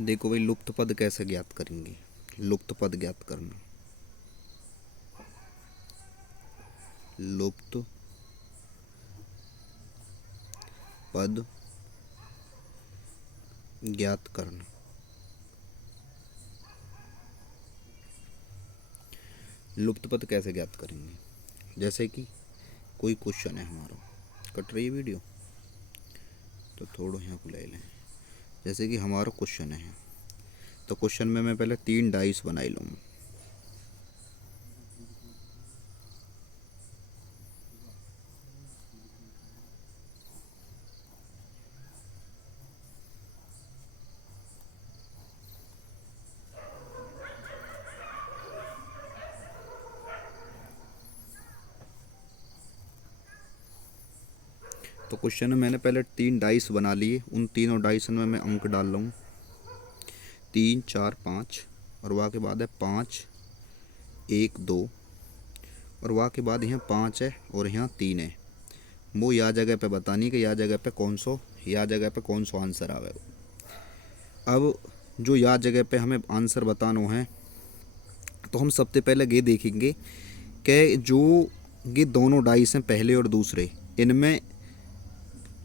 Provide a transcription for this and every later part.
देखो भाई, लुप्त पद कैसे ज्ञात करेंगे। लुप्त पद ज्ञात करना। लुप्त पद ज्ञात करना। लुप्त पद कैसे ज्ञात करेंगे, जैसे कि कोई क्वेश्चन है हमारा। कट रही है वीडियो तो थोड़ा यहाँ को ले लें। जैसे कि हमारा क्वेश्चन है, तो क्वेश्चन में मैं पहले 3 डाइस बनाई लूँ। तो क्वेश्चन में मैंने पहले 3 डाइस बना लिए, उन तीनों डाइस में मैं अंक डाल रहा हूँ 3 4 5, और वहाँ के बाद है 5 1 2, और वहाँ के बाद यहाँ 5 है और यहाँ 3 है। वो या जगह पे बतानी कि या जगह पे कौन सा आंसर आवेगा। अब जो या जगह पे हमें आंसर बताना है, तो हम सबसे पहले ये देखेंगे कि जो ये दोनों डाइस हैं पहले और दूसरे, इनमें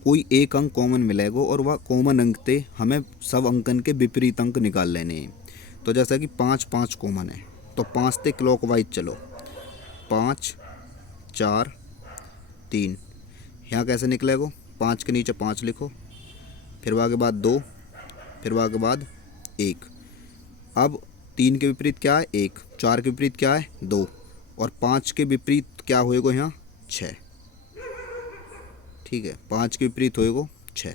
कोई एक अंक कॉमन मिलेगा, और वह कॉमन अंक थे हमें सब अंकन के विपरीत अंक निकाल लेने हैं। तो जैसा कि 5 5 कॉमन है, तो 5 से क्लॉकवाइज चलो। 5 4 3, यहाँ कैसे निकलेगा? 5 के नीचे 5 लिखो, फिर वहाँ के बाद 2, फिर वहाँ के बाद 1। अब 3 के विपरीत क्या है? 1। 4 के विपरीत क्या है? 2। और 5 के विपरीत क्या होएगा यहाँ? 6। ठीक है, 5 के विपरीत होएगा 6।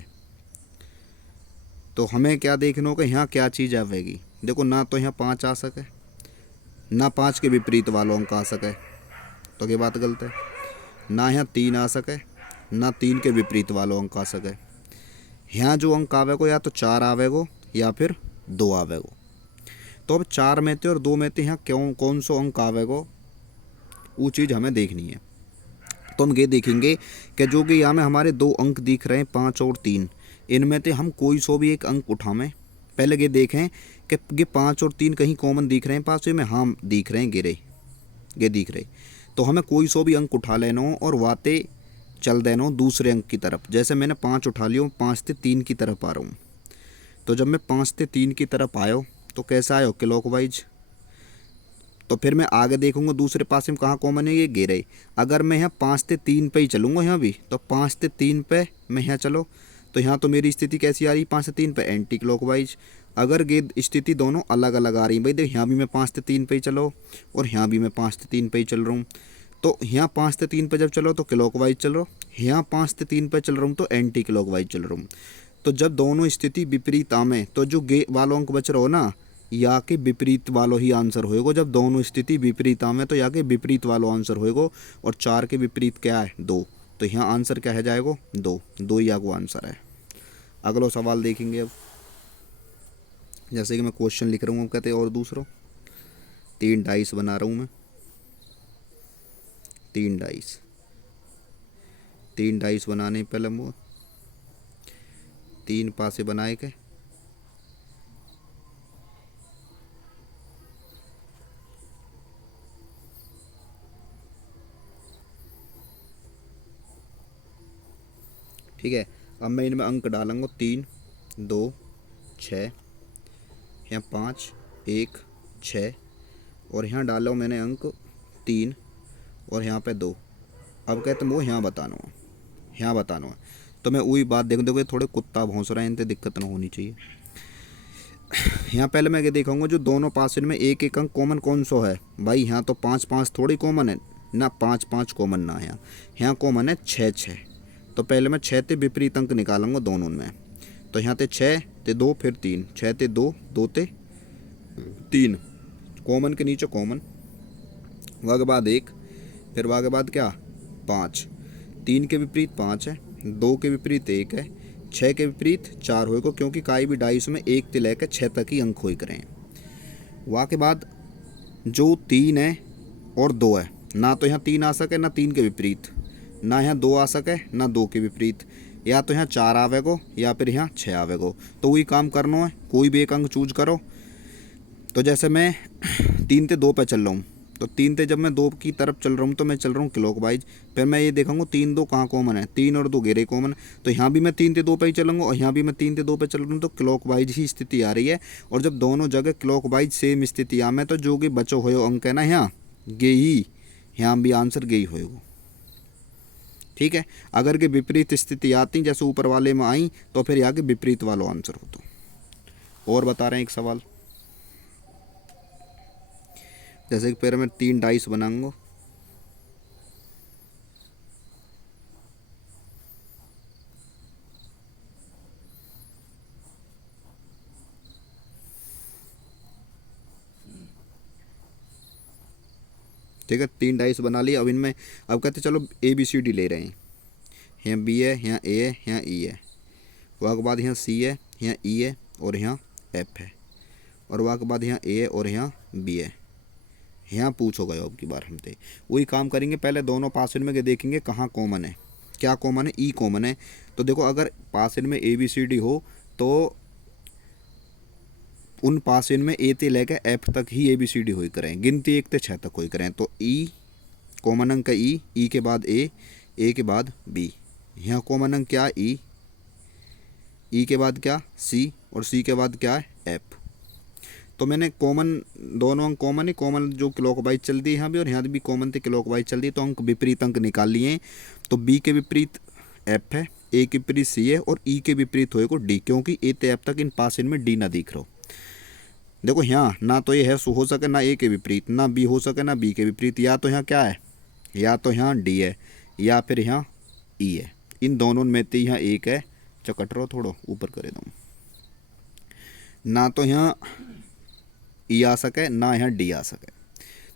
तो हमें क्या देखना होगा, यहाँ क्या चीज़ आवेगी। देखो, ना तो यहाँ 5 आ सके, ना 5 के विपरीत वाला अंक आ सके, तो ये बात गलत है। ना यहाँ 3 आ सके, ना 3 के विपरीत वाला अंक आ सके। यहाँ जो अंक आवेगो या तो 4 आवेगो या फिर 2 आवेगो। तो अब 4 में थे और 2 में थे, यहाँ कौन सा अंक आवेगो, वो चीज़ हमें देखनी है। तो हम ये देखेंगे कि जो कि यहाँ में हमारे 2 अंक दिख रहे हैं 5 और 3, इनमें से हम कोई सो भी एक अंक उठावें। पहले ये देखें कि ये 5 और 3 कहीं कॉमन दिख रहे हैं पास में। हाँ दिख रहे हैं, ये दिख रहे। तो हमें कोई सो भी अंक उठा लेना हो और वाते चल देना हो दूसरे अंक की तरफ। जैसे मैंने 5 उठा लिया, 5 से 3 की तरफ आ रहा हूँ। तो जब मैं 5 से 3 की तरफ आयो, तो कैसा आयो? क्लॉकवाइज। तो फिर मैं आगे देखूंगा दूसरे पास में कहाँ कॉमन है, ये गेरे। अगर मैं यहाँ 5 से 3 पे ही चलूँगा यहाँ भी, तो 5 से 3 पे मैं यहाँ चलो, तो यहाँ तो मेरी स्थिति कैसी आ रही? 5 से 3 पे एंटी क्लॉकवाइज। अगर ये स्थिति दोनों अलग अलग आ रही भाई, देख यहाँ भी मैं 5 से 3 पे ही चलो और यहाँ भी मैं 5 से 3 पे ही चल रहा हूँ। तो यहाँ 5 से 3 पे जब चलो तो क्लॉकवाइज चल रहा हूँ, यहाँ 5 से 3 पे चल रहा हूँ तो एंटी क्लॉकवाइज चल रहा हूँ। तो जब दोनों स्थिति विपरीत आमे, तो जो गे वालों अंक बच रहा हो ना, या के विपरीत वालों ही आंसर होएगा। जब दोनों स्थिति विपरीत आमे तो या के विपरीत वालों आंसर होएगा। और 4 के विपरीत क्या है? 2। तो यहाँ आंसर क्या है जाएगा? 2। 2 ही को आंसर है। अगला सवाल देखेंगे। अब जैसे कि मैं क्वेश्चन लिख रहा हूँ, कहते हैं और दूसरा 3 डाइस बना रहा हूँ मैं। 3 डाइस, 3 डाइस बनाने पहले मैं 3 पासे बनाए के, ठीक है। अब मैं इनमें अंक डालूंगा 3 2 6, यहाँ 5 1 6, और यहाँ डालो मैंने अंक 3 और यहाँ पे 2। अब कहते हैं वो यहाँ बताना है, यहाँ बताना है। तो मैं वही बात देख, देखो थोड़े कुत्ता भौंस रहे हैं, इनसे दिक्कत ना होनी चाहिए। यहाँ पहले मैं ये देखूंगा जो दोनों पास में एक एक अंक कॉमन कौन सा है भाई। यहाँ तो 5 5 थोड़ी कॉमन है ना, 5 5 कॉमन ना है। यहाँ कॉमन है 6 6। तो पहले मैं 6 ते विपरीत अंक निकालूंगा दोनों में। तो यहाँ ते 6 ते 2 फिर 3, 6 ते 2 2 ते 3, कॉमन के नीचे कॉमन, वह के बाद 1, फिर वह के बाद क्या? 5। 3 के विपरीत 5 है, 2 के विपरीत 1 है, 6 के विपरीत 4 होएगा, क्योंकि काई भी डाइस में 1 से लेकर 6 तक ही अंक होए करें। वहाँ के बाद जो 3 है और 2 है, ना तो यहाँ 3 आ सके ना 3 के विपरीत, ना यहाँ 2 आ सके ना 2 के विपरीत। या तो यहाँ 4 आवेगो या फिर यहाँ 6 आवेगो। तो वही काम करना है, कोई भी एक अंक चूज करो। तो जैसे मैं 3 से 2 पे चल रहा हूँ, तो 3 से जब मैं 2 की तरफ चल रहा हूँ तो मैं चल रहा हूँ क्लॉकवाइज। फिर मैं ये देखूंगा 3 2 कहाँ कॉमन है, 3 और 2 घेरे कॉमन। तो यहाँ भी मैं 3 से 2 पे ही चलूँगा और यहाँ भी मैं 3 से 2 पे चल रहा हूँ, तो क्लॉकवाइज ही स्थिति आ रही है। और जब दोनों जगह क्लॉकवाइज सेम स्थिति आ में, तो जो कि बचो हो अंक है ना यहाँ गे ही, यहाँ भी आंसर गे ही होएगा। ठीक है, अगर के विपरीत स्थिति आती जैसे ऊपर वाले में आई, तो फिर यहाँ के विपरीत वाला आंसर होता। और बता रहे हैं एक सवाल, जैसे कि फिर मैं 3 डाइस बनाऊंगा। ठीक है, 3 डाइस बना लिए। अब इनमें अब कहते चलो ABCD ले रहे हैं। यहाँ B है, यहाँ A है, यहाँ E है। वहाँ के बाद यहाँ C है, यहाँ E है और यहाँ F है। और वहाँ के बाद यहाँ A है और यहाँ B है। यहाँ पूछो गए अब की बार हमसे वही काम करेंगे। पहले दोनों पासिन में के देखेंगे कहाँ कॉमन है, क्या कॉमन है, E कॉमन है। तो देखो अगर पासिन में ABCD हो तो उन पासिन में A से लेकर F तक ही ABCD हुई करें, गिनती 1 से 6 तक हुई करें। तो E कॉमन अंक का E के बाद A के बाद B। यहाँ कॉमन अंक क्या है E के बाद क्या C और C के बाद क्या है F। तो मैंने कॉमन दोनों अंक कॉमन ही, कॉमन जो क्लॉकवाइज चलती है यहाँ भी और यहाँ भी कॉमन थे क्लॉकवाइज चलती है, तो अंक विपरीत अंक निकाल लिए। तो B के विपरीत F है, A के विपरीत C है और E के विपरीत होएगा D, क्योंकि A से F तक इन पास इनमें D ना दिख रहा। देखो यहाँ ना तो ये है हो सके ना A के विपरीत, ना B हो सके ना B के विपरीत। या तो यहाँ क्या है, या तो यहाँ D है या फिर यहाँ E है। इन दोनों में से यहाँ एक है, चकट रहो थोड़ा ऊपर करे दूँ। ना तो यहाँ E आ सके ना यहाँ D आ सके।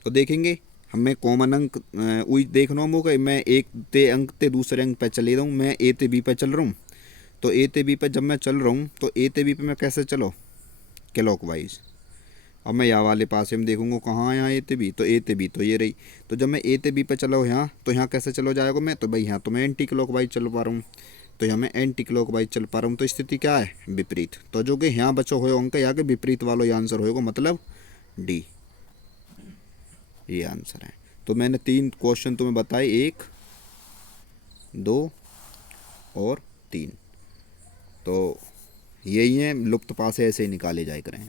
तो देखेंगे हमें कॉमन अंक वही देखना होगा। मैं एक ते अंक ते दूसरे अंक पे चले रहा हूँ, मैं A ते B पे चल रहा हूँ। तो A ते B पे जब मैं चल रहा हूँ तो A ते B पे मैं कैसे चलो, क्लॉकवाइज। अब मैं यहाँ वाले पास में देखूंगा कहाँ यहाँ A ते B, तो A ते B तो ये रही। तो जब मैं A ते B पे चला हूँ यहाँ, तो यहाँ कैसे चलो जाएगा मैं, तो भाई यहाँ तो मैं एंटी क्लॉकवाइज चल पा रहा हूँ। तो यहाँ मैं एंटी क्लॉकवाइज चल पा रहा हूँ, तो स्थिति क्या है विपरीत। तो जो कि यहाँ बचा हुआ अंक यहाँ के विपरीत वाला आंसर होगा, मतलब D, ये आंसर है। तो मैंने 3 क्वेश्चन तुम्हें बताए, 1 2 और 3। तो यही है, लुप्त पासे ऐसे ही निकाले जाए करें।